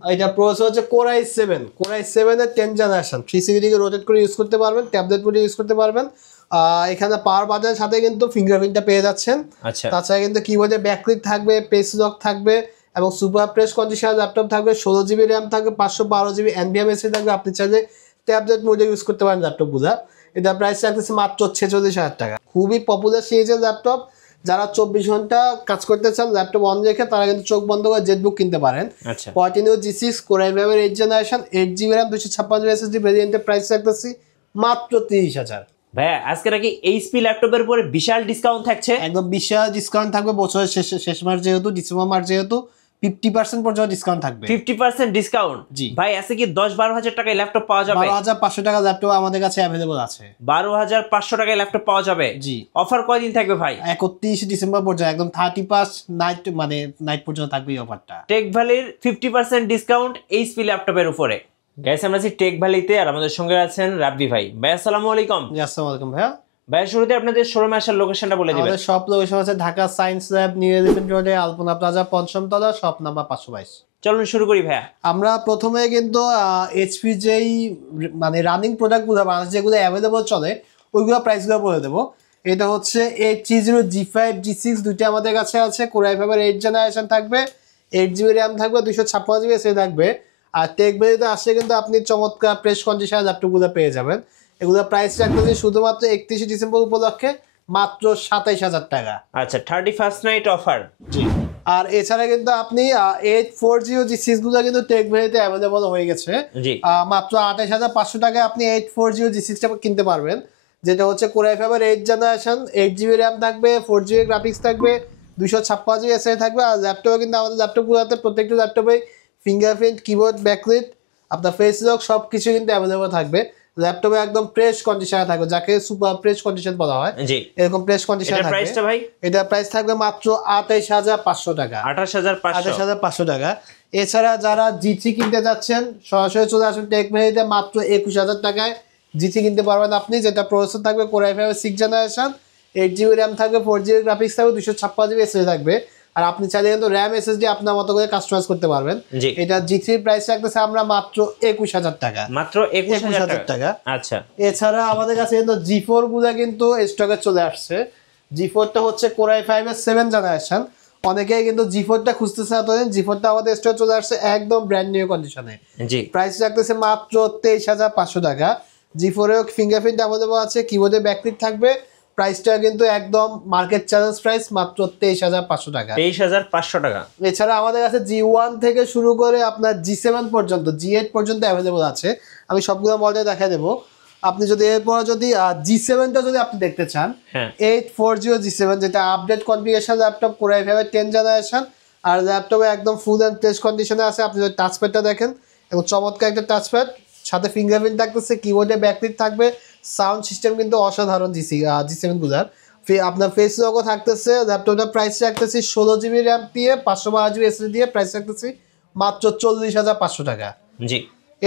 এটা প্রসেসর হচ্ছে Core i7 এর 10 জেনারেশন 360 কে রোটেট করে ইউজ করতে পারবেন, ট্যাবলেট মোডে ইউজ করতে পারবেন। এখানে পাওয়ার বাটনের সাথে কিন্তু ফিঙ্গারপ্রিন্টটা পেয়ে যাচ্ছেন। আচ্ছা, তাছাড়া কিন্তু কিবোর্ডে ব্যাকলিট থাকবে, পেজ লক থাকবে এবং সুপার প্রেস কন্ডিশনার ল্যাপটপ থাকবে, 16 GB র্যাম থাকবে, 512 GB NVMe থাকবে। আপনি চাইলে ট্যাবলেট মোডে ইউজ করতে পারেন ল্যাপটপগুলো। এটা প্রাইস রাখতেছে মাত্র 46,000 টাকা। খুবই পপুলার সিরিজের ল্যাপটপ। যারা 24 ঘন্টা কাজ করতে চান ল্যাপটপ অন রেখে তারা কিন্তু চোখ বন্ধ করে জেটবুক কিনতে পারেন। আচ্ছা, 14 G6 Core i5 এর 8 generation 8GB RAM 256GB SSD ভেরিয়েন্টের প্রাইস রাখতেছি মাত্র 30,000। ভাইয়া আজকে নাকি এইচপি ল্যাপটপের উপরে বিশাল ডিসকাউন্ট থাকছে। একদম বিশাল ডিসকাউন্ট থাকবে বছরের শেষ মাস যেহেতু, ডিসেম্বর মাস যেহেতু 50% পর্যন্ত ডিসকাউন্ট থাকবে। 50% ডিসকাউন্ট? জি ভাই আজকে কি 10-12 হাজার টাকায় ল্যাপটপ পাওয়া যাবে? 12,500 টাকা ল্যাপটপ আমাদের কাছে অ্যাভেলেবল আছে। 12,500 টাকায় ল্যাপটপ পাওয়া যাবে? জি। অফার কয়দিন থাকবে ভাই? 31 ডিসেম্বর পর্যন্ত, একদম 31 নাইট পর্যন্ত থাকবে এই অফারটা। টেক ভ্যালির 50% ডিসকাউন্ট এইচপি ল্যাপটপের উপরে। গাইস আমরা আছি টেক ভ্যালিতে আর আমাদের সঙ্গে আছেন রাব্বি ভাই। ভাই আসসালামু আলাইকুম। জি আসসালামু আলাইকুম ভাইয়া। ভাই শুরুতে আপনাদের শোরুমে আসার লোকেশনটা বলে দিবেন। আমাদের শপ লোকেশন আছে Dhaka science lab, new elephant রোডে, আলপনা প্লাজা, পঞ্চম তলা, শপ নাম্বার 522। চলুন শুরু করি ভাইয়া। আমরা প্রথমে কিন্তু এইচপি যেই মানে রানিং প্রোডাক্টগুলো বাংলাদেশে যেগুলো অ্যাভেলেবল চলে ওইগুলো প্রাইসগুলো বলে দেবো। এটা হচ্ছে 830 G5 G6 দুইটা আমাদের কাছে আছে। Core i5 এর 8 জেনারেশন থাকবে, 8GB র্যাম থাকবে, 256GB SSD থাকবে। আর টেক ভ্যালিতে আসলে কিন্তু আপনি চমৎকার প্রেস কন্ডিশনার ল্যাপটপগুলো পেয়ে যাবেন। এগুলো প্রাইস রাখতেছি শুধুমাত্র 31 ডিসেম্বর উপলক্ষে মাত্র 27,000 টাকা। আচ্ছা, 31st নাইট অফার। জি। আর এছাড়া কিন্তু আপনি 840 G6 গুলো কিন্তু টেক ভ্যালিতে অ্যাভেলেবল হয়ে গেছে। জি। মাত্র 28,500 টাকায় আপনি 840 G6 টা কিনতে পারবেন, যেটা হচ্ছে Core i5 এর 8 জেনারেশন, 8GB র্যাম থাকবে, 4GB গ্রাফিক্স থাকবে, 256GB SSD থাকবে। আর ল্যাপটপে কিন্তু আমাদের ল্যাপটপগুলোতে প্রত্যেকটা ল্যাপটপে ফিঙ্গারপ্রিন্ট, কিবোর্ড, ব্যাকলিট, আপনার ফেস লক সব কিছু কিন্তু অ্যাভেলেবল থাকবে। ল্যাপটপে একদম প্রেস কন্ডিশনে থাকবে, যাকে সুপার প্রেস কন্ডিশন বলা হয়। জি। এরকম প্রেস কন্ডিশন থাকবে। প্রাইসটা ভাই? এটা প্রাইস থাকবে মাত্র 28,500 টাকা। 28,500 টাকা। এছাড়া যারা জিসি কিনতে যাচ্ছেন সরাসরি চলে আসুন টেক ভ্যালিতে, মাত্র 21,000 টাকায় জিসি কিনতে পারবেন আপনি, যেটা প্রসেসর থাকবে Core i5 এর 6 জেনারেশন, 8GB র্যাম থাকবে, 4GB গ্রাফিক্স থাকবে, 256GB SSD থাকবে। আর আপনি চাইলে কিন্তু র্যাম SSD আপনার মতো করে কাস্টমাইজ করতে পারবেন। এটা জি3 প্রাইস রাখতেছে আমরা মাত্র 21,000 টাকা। মাত্র 21,000 টাকা। আচ্ছা। এছাড়া আমাদের কাছে কিন্তু G4 গুলা কিন্তু স্টকে চলে আসছে। G4 টা হচ্ছে Core i5 এর 7 জেনারেশন। অনেকেই কিন্তু G4 টা খুঁজতেছে, এতদিন G4 টা আমাদের স্টকে চলে আসছে একদম ব্র্যান্ড নিউ কন্ডিশনে। জি। প্রাইস রাখতেছে মাত্র 23,500 টাকা। G4 এর ফিঙ্গারপ্রিন্ট অ্যাভেলেবল আছে, কিবোর্ডে ব্যাকলিট থাকবে। প্রাইসটা কিন্তু একদম মার্কেট চ্যালেঞ্জ প্রাইস, মাত্র 23,500 টাকা। 23,500 টাকা। এছাড়া আমাদের কাছে G1 থেকে শুরু করে আপনার G7 পর্যন্ত, G8 পর্যন্ত অ্যাভেলেবল আছে। আমি সবগুলো মডেল দেখাই দেবো। আপনি যদি এরপর যদি G7 টা যদি আপনি দেখতে চান, 840 G7 যেটা update configuration laptop, Core i5 এর 10 জেনারেশন। আর ল্যাপটপে একদম ফুল অ্যান্ড প্রেস কন্ডিশনে আছে। আপনি যদি টাচপ্যাডটা দেখেন, এবং চমৎকার একটা টাচপ্যাড, সাথে ফিঙ্গারপ্রিন্ট থাকতেছে, কিবোর্ডে ব্যাকলিট থাকবে, সাউন্ড সিস্টেম কিন্তু অসাধারণ G7 গুলার। আপনার ফেস লগও থাকতেছে। ল্যাপটপটা প্রাইস রাখতেছি 16GB র্যাম দিয়ে, 512GB SSD দিয়ে প্রাইস রাখতেছি মাত্র 40,500 টাকা। জি।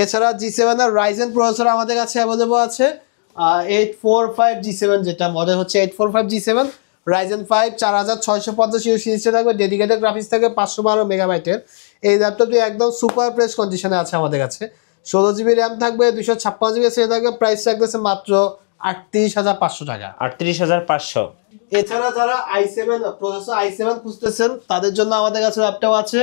এছাড়া G7 এর রাইজেন প্রসেসর আমাদের কাছে অ্যাভেলেবল আছে। 845 G7 যেটা মডেল হচ্ছে 845 G7 রাইজেন 5 4650 সিরিজে থাকবে, ডেডিকেটেড গ্রাফিক্স থাকবে 512 মেগাবাইটের। এই ল্যাপটপটি একদম সুপার প্রেস কন্ডিশনে আছে আমাদের কাছে। 16GB র্যাম থাকবে, 256GB SSD থাকবে, প্রাইস রাখতেছে মাত্র 38,500 টাকা। 38,500। এছাড়া যারা i7 প্রসেসর i7 খুঁজতেছেন তাদের জন্য আমাদের কাছে ল্যাপটপ আছে,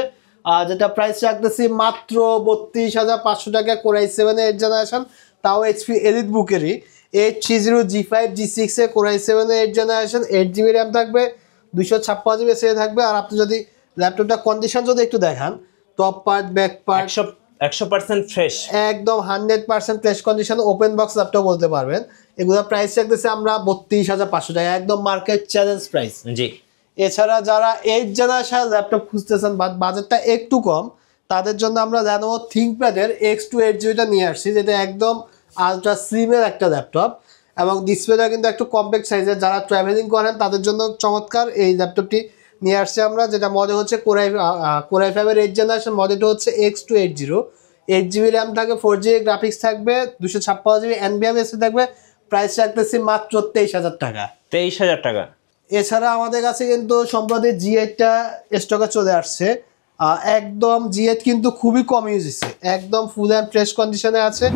যেটা প্রাইস রাখতেছি মাত্র 32,500 টাকা। Core i7 এর 8 জেনারেশন, তাও এইচপি এলিট বুকেরই। 830 G5 G6 এ Core i7 এর 8 জেনারেশন, 8GB র্যাম থাকবে, 256GB SSD থাকবে। আর আপনি যদি ল্যাপটপটা কন্ডিশন যদি একটু দেখান, top part, back part 100% fresh, একদম 100% fresh condition, open box laptop বলতে পারবেন। এগুলো প্রাইস রাখতেছে আমরা 32,500 টাকা, একদম মার্কেট চ্যালেঞ্জ প্রাইস। জি। এছাড়া যারা 8 জেনারেশন ল্যাপটপ খুঁজতেছেন বাট বাজেটটা একটু কম, তাদের জন্য আমরা Lenovo ThinkPad এর X280 টা নিয়ে আসছি, যেটা একদম আলট্রা স্লিমের একটা ল্যাপটপ এবং ডিসপ্লেটা কিন্তু একটু কম্প্যাক্ট সাইজের। যারা ট্রাভেলিং করেন তাদের জন্য চমৎকার এই ল্যাপটপটি নিয়ে আসছি আমরা, যেটা মডেল হচ্ছে Core i5 এর 8 জেনারেশন, মডেলটা হচ্ছে X280। 8GB র্যাম থাকবে, 4GB গ্রাফিক্স থাকবে, 256GB NVMe থাকবে। প্রাইস রাখতেছি মাত্র 23,000 টাকা। 23,000 টাকা। এছাড়া আমাদের কাছে কিন্তু সম্প্রতি G8 টা স্টকে চলে আসছে। একদম G8 কিন্তু খুবই কম ইউজ হচ্ছে, একদম ফুল অ্যান্ড ফ্রেশ কন্ডিশনে আছে,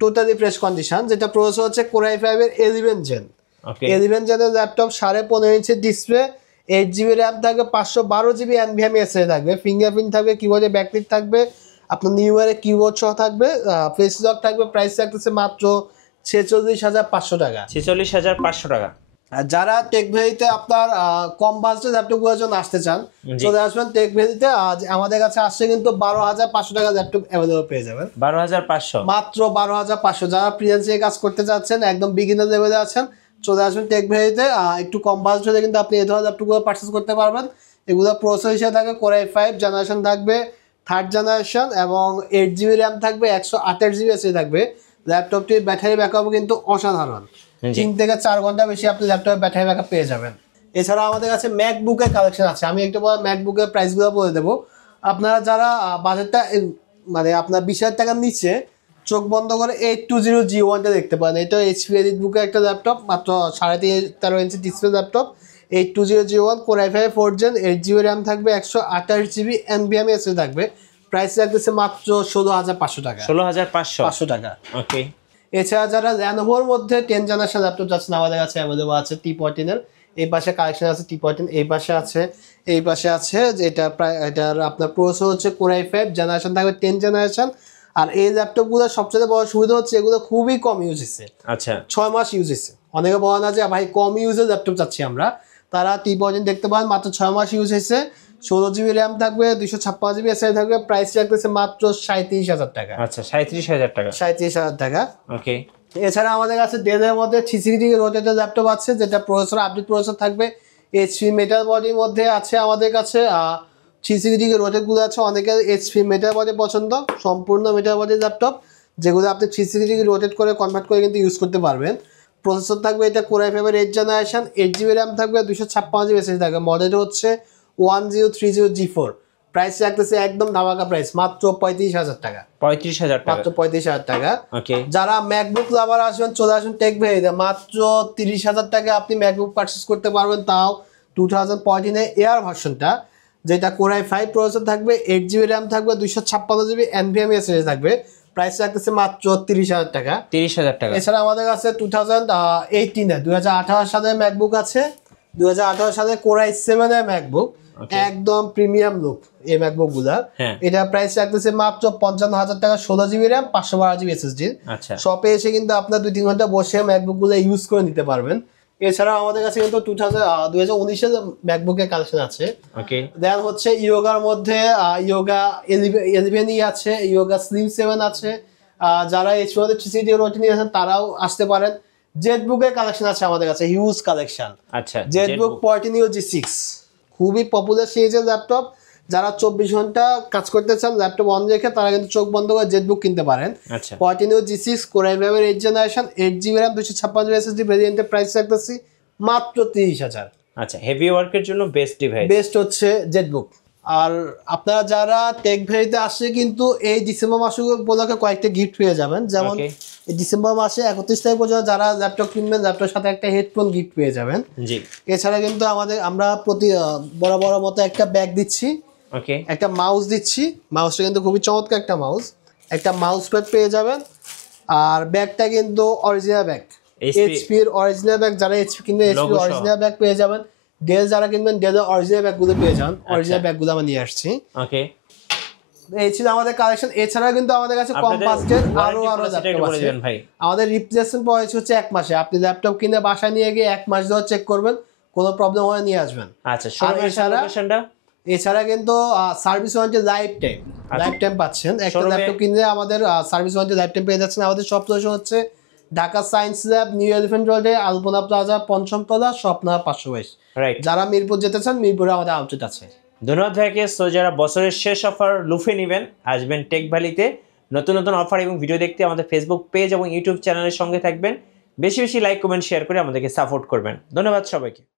টোটালি ফ্রেশ কন্ডিশন। যেটা প্রসেসর হচ্ছে Core i5 এর 11 gen. 11 জেনের laptop 15.5 inch display, 8GB RAM থাকবে, 512GB NVMe SSD থাকবে, ফিঙ্গারপ্রিন্ট থাকবে, কিবোর্ডে ব্যাকলিট থাকবে, আপনার নিউ ইয়ারের কিবোর্ড সহ থাকবে, ফেস লক থাকবে। প্রাইস থাকতেছে মাত্র 46,500 টাকা। 46,500 টাকা। আর যারা টেক ভ্যালিতে আপনার কম বাজেটের ল্যাপটপগুলোর জন্য আসতে চান, চলে আসবেন টেক ভ্যালিতে। আজ আমাদের কাছে আসছে কিন্তু 12,500 টাকা ল্যাপটপ অ্যাভেলেবল পেয়ে যাবেন। 12,500 মাত্র 12,500। যারা ফ্রিল্যান্সিং কাজ করতে চাচ্ছেন, একদম বিগিনার লেভেলে আছেন, চলে আসবেন টেক ভ্যালিতে। একটু কম বাজেট হলে কিন্তু আপনি এই ধরনের ল্যাপটপগুলো পারচেস করতে পারবেন। এগুলো প্রসেসর হিসেবে থাকবে Core i5 জেনারেশন থাকবে 3rd জেনারেশন, এবং 8GB র্যাম থাকবে, 128GB SSD থাকবে। ল্যাপটপটির ব্যাটারি ব্যাকআপ কিন্তু অসাধারণ, 3 থেকে 4 ঘন্টা বেশি আপনি ল্যাপটপের ব্যাটারি ব্যাকআপ পেয়ে যাবেন। এছাড়া আমাদের কাছে ম্যাকবুকের কালেকশন আছে, আমি একটু পর ম্যাকবুকের প্রাইসগুলো বলে দেবো। আপনারা যারা বাজেটটা মানে আপনার 20,000 টাকার নিচে, চোখ বন্ধ করে 820 G1টা দেখতে পারেন। এটা HP এলিটবুকের একটা ল্যাপটপ, মাত্র 13.5 inch display laptop, 820 G1, Core i5 4th Gen, 8GB RAM থাকবে, 128GB NVMe SSD থাকবে। প্রাইস লাগতেছে মাত্র 16,500 টাকা। 16,500 টাকা। ওকে। এছাড়া যারা Lenovoর মধ্যে 10 জেনারেশন ল্যাপটপ যাচ্ছেন, আমাদের কাছে অ্যাভেলেবল আছে T14 এর। এই পাশে কালেকশন আছে T14, এই পাশে আছে, এই পাশে আছে। যেটা প্রায় এটার আপনার প্রসেসর হচ্ছে Core i5 জেনারেশন থাকবে 10 জেনারেশন। আর এই ল্যাপটপগুলো সবচেয়ে বড় সুবিধা হচ্ছে এগুলো খুবই কম ইউজ হচ্ছে। আচ্ছা, 6 মাস ইউজ হচ্ছে। অনেকে বলে না যে ভাই কম ইউজের ল্যাপটপ চাচ্ছি আমরা, তারা T14 দেখতে পারেন, মাত্র 6 মাস ইউজ হয়েছে। 16GB র্যাম থাকবে, 256GB SSD থাকবে। প্রাইস রাখতেছে মাত্র 37,000 টাকা। আচ্ছা, 37,000 টাকা। 37,000 টাকা। ওকে। এছাড়া আমাদের কাছে ডেলের মধ্যে 360 রোটেটেড ল্যাপটপ আছে, যেটা প্রসেসর আপডেট প্রসেসর থাকবে। HP মেটাল বডির মধ্যে আছে আমাদের কাছে 360 রোটেটগুলো আছে। অনেকের HP মেটাল বডি পছন্দ, সম্পূর্ণ মেটাল বডির ল্যাপটপ, যেগুলো আপনি 360 রোটেট করে কনভার্ট করে কিন্তু ইউজ করতে পারবেন। প্রসেসর থাকবে এটা Core i5 এর 8th জেনারেশন, 8GB র্যাম থাকবে, 256GB SSD থাকবে। মডেল হচ্ছে 1030 G4। প্রাইস রাখতেছে একদম ধামাকা প্রাইস, মাত্র 35,000 টাকা। 35,000 টাকা। মাত্র 35,000 টাকা। ওকে। যারা ম্যাকবুক লাভার আসবেন, চলে আসুন টেক ভ্যালিতে। মাত্র 30,000 টাকা আপনি ম্যাকবুক পারচেস করতে পারবেন, তাও 2014 এর এয়ার ভার্সনটা, যেটা Core i5 প্রসেসর থাকবে, 8GB র্যাম থাকবে, 256GB NVMe SSD থাকবে। প্রাইস রাখতেছে মাত্র 30,000 টাকা। 30,000 টাকা। এছাড়া আমাদের কাছে 2018 সালের ম্যাকবুক আছে, 2018 সালে Core i7 এর ম্যাকবুক, একদম প্রিমিয়াম লুক এই ম্যাকবুক গুলা। এটা প্রাইস রাখতেছে মাত্র 55,000 টাকা, 16GB র্যাম, 512GB SSD। আচ্ছা, শপে এসে কিন্তু আপনার 2-3 ঘন্টা বসে ম্যাকবুক গুলো ইউজ করে নিতে পারবেন। এছাড়াও আমাদের কাছে কিন্তু 2019 এর ম্যাকবুকের কালেকশন আছে। ওকে। দেন হচ্ছে ইয়োগার মধ্যে ইয়োগা 11 আছে, ইয়োগা স্লিম 7 আছে। যারা এই ছোট 360 রোটেট নিয়ে আছেন তারাও আসতে পারেন। জেটবুকের কালেকশন আছে আমাদের কাছে, হিউজ কালেকশন। আচ্ছা, জেটবুক 14 G6 খুবই পপুলার সিরিজের ল্যাপটপ। যারা 24 ঘন্টা কাজ করতে চান ল্যাপটপ অন রেখে, তারা কিন্তু চোখ বন্ধ করে জেটবুক কিনতে পারেন। আচ্ছা, 14 G6, Core i5 এর 8th generation, 8GB RAM, 256GB SSD ভেরিয়েন্টের প্রাইস রাখতেছি মাত্র 30,000। আচ্ছা, হেভি ওয়ার্কের জন্য বেস্ট ডিভাইস। বেস্ট হচ্ছে জেটবুক। আর আপনারা যারা টেক ভ্যালিতে আসছে, কিন্তু এই ডিসেম্বর মাস উপলক্ষে কয়েকটা গিফট পেয়ে যাবেন। যেমন এই ডিসেম্বর মাসে 31 তারিখ পর্যন্ত যারা ল্যাপটপ কিনবেন, ল্যাপটপের সাথে একটা হেডফোন গিফট পেয়ে যাবেন। জি। এছাড়া কিন্তু আমরা প্রতি বড় বড় মতো একটা ব্যাগ দিচ্ছি, ওকে, একটা মাউস দিচ্ছি। মাউসটা কিন্তু খুবই চমৎকার একটা মাউস, একটা মাউস প্যাড পেয়ে যাবেন। আর ব্যাগটা কিন্তু অরিজিনাল ব্যাগ, HP এর অরিজিনাল ব্যাগ। যারা HP কিনবেন, HP অরিজিনাল ব্যাগ পেয়ে যাবেন। ডেল যারা কিনবেন, ডেলের অরিজিনাল ব্যাগগুলো পেয়ে যান। অরিজিনাল ব্যাগগুলো আমরা নিয়ে আসছি। ওকে। এই ছিল আমাদের কালেকশন। এছাড়া কিন্তু আমাদের কাছে কম বাজেটের আরো ল্যাপটপ আছে। আমাদের রিপ্লেসমেন্ট পলিসি হচ্ছে 1 মাসে। আপনি ল্যাপটপ কিনে বাসায় নিয়ে গিয়ে 1 মাস ধরে চেক করবেন, কোনো প্রবলেম হলে নিয়ে আসবেন। আচ্ছা, এছাড়া কিন্তু সার্ভিস ওয়ারেন্টি লাইফ টাইম পাচ্ছেন। একটা ল্যাপটপ কিনলে আমাদের সার্ভিস ওয়ারেন্টি লাইফ টাইম পেয়ে যাচ্ছেন। আমাদের শপ লোকেশন হচ্ছে Dhaka science lab, new elephant রোডে, আলপনা প্লাজা, 5ম তলা, শপ নাম্বার 522। যারা মিরপুর যেতে চান, মিরপুরে আমাদের আউটলেট আছে। ধন্যবাদ ভাইকে। সো যারা বছরের শেষ অফার লুফে নেবেন, আসবেন টেক ভ্যালিতে। নতুন নতুন অফার এবং ভিডিও দেখতে আমাদের ফেসবুক পেজ এবং ইউটিউব চ্যানেলের সঙ্গে থাকবেন। বেশি বেশি লাইক, কমেন্ট, শেয়ার করে আমাদেরকে সাপোর্ট করবেন। ধন্যবাদ সবাইকে।